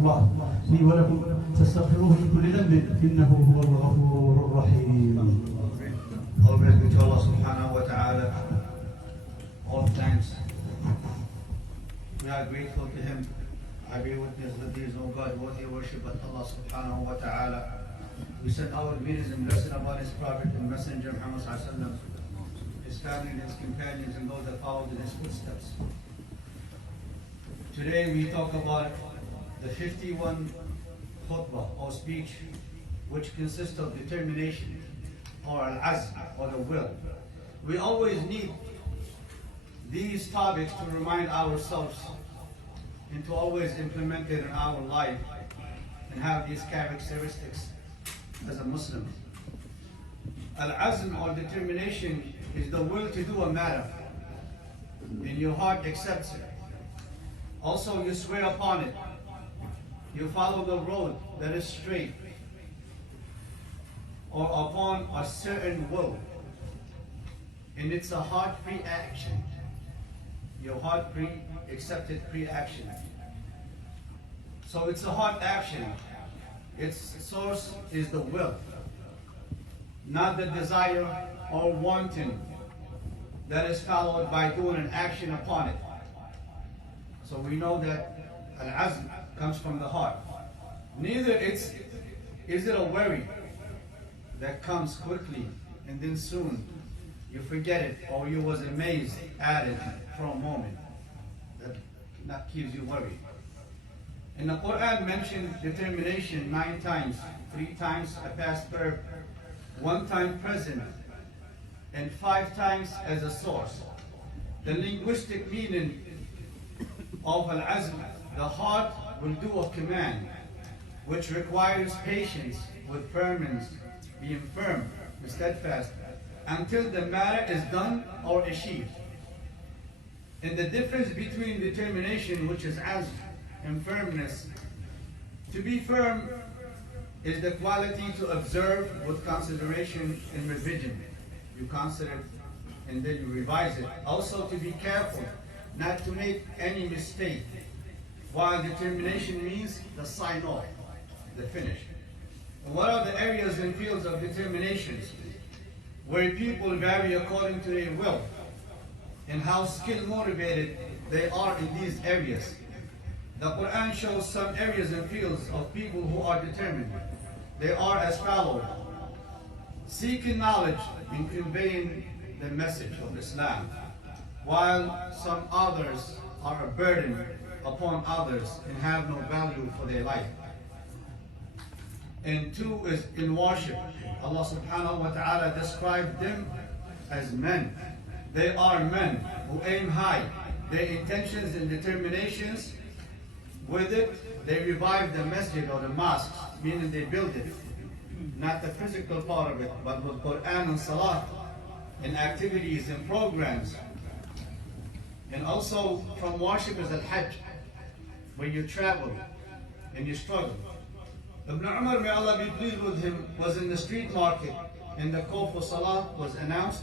الله لي ولكم فاستغفروه من كل ذنب إنه هو الغفور الرحيم. All praise be to Allah subhanahu wa ta'ala. All thanks. We are grateful to Him. I bear witness that there is no God worthy of worship but Allah subhanahu wa ta'ala. We send our greetings and blessings upon His Prophet and Messenger Muhammad sallallahu alaihi wasallam, his family and his companions and those that followed in his footsteps. Today we talk about the 51 khutbah or speech which consists of determination or al-azm or the will. We always need these topics to remind ourselves and to always implement it in our life and have these characteristics as a Muslim. Al-azm or determination is the will to do a matter and your heart accepts it. Also you swear upon it. You follow the road that is straight or upon a certain will. And it's a heart pre-action. Your heart accepted pre-action. So it's a heart action. Its source is the will, not the desire or wanting that is followed by doing an action upon it. So we know that al-azm comes from the heart. Neither is it a worry that comes quickly and then soon you forget it or you was amazed at it for a moment. That keeps you worried. And the Quran mentioned determination 9 times, 3 times a past verb, 1 time present, and 5 times as a source. The linguistic meaning of al-azm, the heart will do a command which requires patience with firmness, being firm and steadfast until the matter is done or achieved. And the difference between determination, which is azm, and firmness. To be firm is the quality to observe with consideration and revision. You consider it and then you revise it. Also to be careful not to make any mistake. While determination means the sign off, the finish. And what are the areas and fields of determinations where people vary according to their will and how skill motivated they are in these areas? The Quran shows some areas and fields of people who are determined. They are as follows: seeking knowledge and conveying the message of Islam, while some others are a burden upon others and have no value for their life. And 2 is in worship. Allah subhanahu wa ta'ala described them as men. They are men who aim high. Their intentions and determinations with it, they revive the masjid or the mosque, meaning they build it. Not the physical part of it, but with Quran and Salah, and activities and programs. And also from worship is al-Hajj, where you travel and you struggle. Ibn Umar, may Allah be pleased with him, was in the street market and the call for Salah was announced,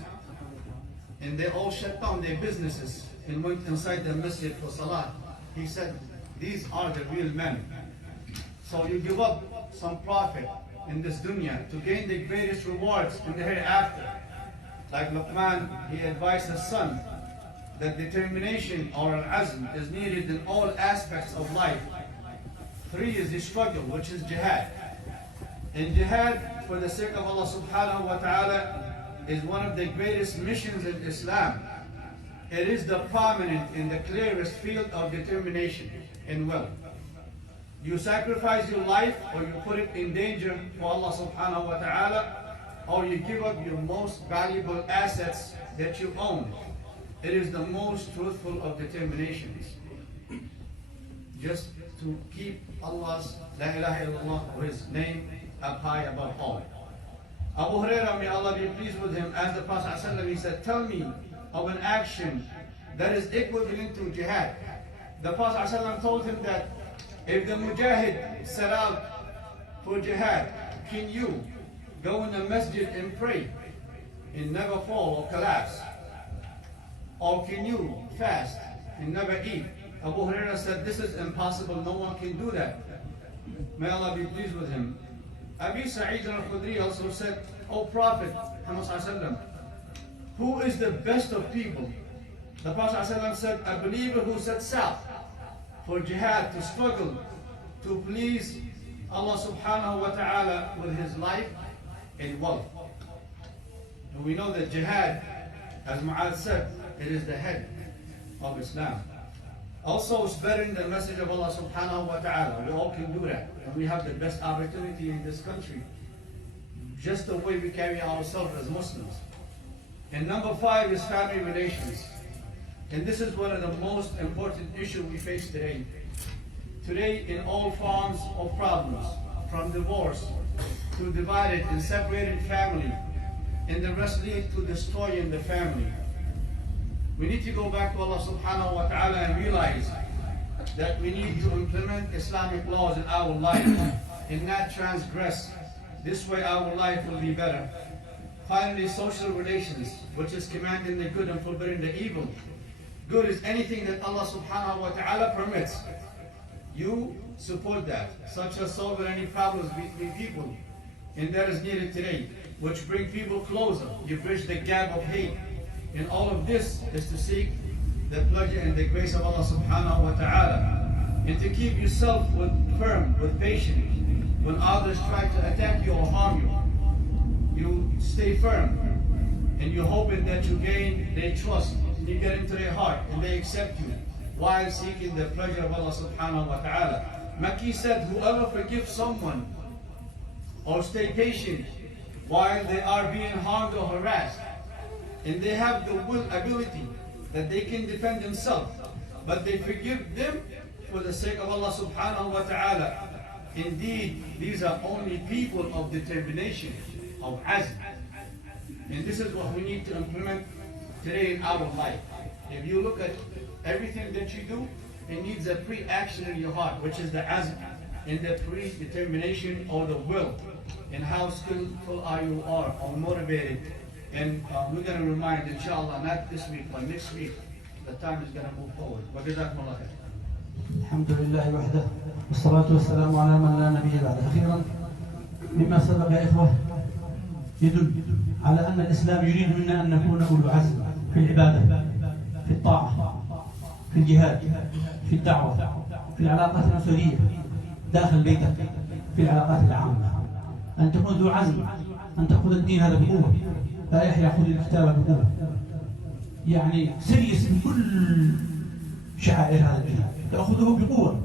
and they all shut down their businesses and went inside the masjid for Salah. He said, these are the real men. So you give up some profit in this dunya to gain the greatest rewards in the hereafter. Like Luqman, he advised his son that determination or al-azm is needed in all aspects of life. 3 is the struggle, which is jihad. And jihad for the sake of Allah subhanahu wa ta'ala is one of the greatest missions in Islam. It is the prominent and the clearest field of determination and will. You sacrifice your life or you put it in danger for Allah subhanahu wa ta'ala, or you give up your most valuable assets that you own. It is the most truthful of determinations. Just to keep Allah's La ilaha illallah, or His name, up high above all. Abu Hurairah, may Allah be pleased with him, asked the Prophet ﷺ, he said, tell me of an action that is equivalent to jihad. The Prophet ﷺ told him that if the mujahid set out for jihad, can you go in the masjid and pray and never fall or collapse? Or can you fast and never eat? Abu Hurairah said, this is impossible, no one can do that. may Allah be pleased with him. Abi Sa'id al-Qadri also said, O Prophet Muhammad, who is the best of people? The Prophet said, a believer who sets out for jihad, to struggle, to please Allah subhanahu wa ta'ala with his life and wealth. And we know that jihad, as Mu'adh said, it is the head of Islam. Also spreading the message of Allah subhanahu wa ta'ala. We all can do that. And we have the best opportunity in this country. Just the way we carry ourselves as Muslims. And number 5 is family relations. And this is one of the most important issues we face today. Today, in all forms of problems, from divorce to divided and separated family, and the rest lead to destroying the family. We need to go back to Allah subhanahu wa ta'ala and realize that we need to implement Islamic laws in our life and not transgress. This way our life will be better. Finally, social relations, which is commanding the good and forbidding the evil. Good is anything that Allah subhanahu wa ta'ala permits. You support that, such as solving any problems between people, and that is needed today, which bring people closer. You bridge the gap of hate. And all of this is to seek the pleasure and the grace of Allah subhanahu wa ta'ala. And to keep yourself firm, with patience. When others try to attack you or harm you, you stay firm. And you're hoping that you gain their trust. And you get into their heart and they accept you, while seeking the pleasure of Allah subhanahu wa ta'ala. Makki said, whoever forgives someone or stay patient while they are being harmed or harassed, and they have the ability that they can defend themselves, but they forgive them for the sake of Allah subhanahu wa ta'ala. Indeed, these are only people of determination, of azm. And this is what we need to implement today in our life. If you look at everything that you do, it needs a pre-action in your heart, which is the azm, and the predetermination or the will, and how skillful are you or motivated. And we're going to remind, inshallah, not this week, but next week, the time is going to move forward. وجزاكم الله خير. الحمد لله وحده والصلاة والسلام على من لا نبي بعده. أخيرا مما سبق يا إخوة يدل على أن الإسلام يريد منا أن نكون أولو عزم في العبادة، في الطاعة، في الجهاد، في الدعوة، في العلاقات الأسرية داخل بيتك، في العلاقات العامة. أن تكون ذو عزم، أن تأخذ الدين هذا بقوة، لا يحيى خذ الكتاب بقوة. يعني سيس من كل شعائر هذا الدين، تأخذه بقوة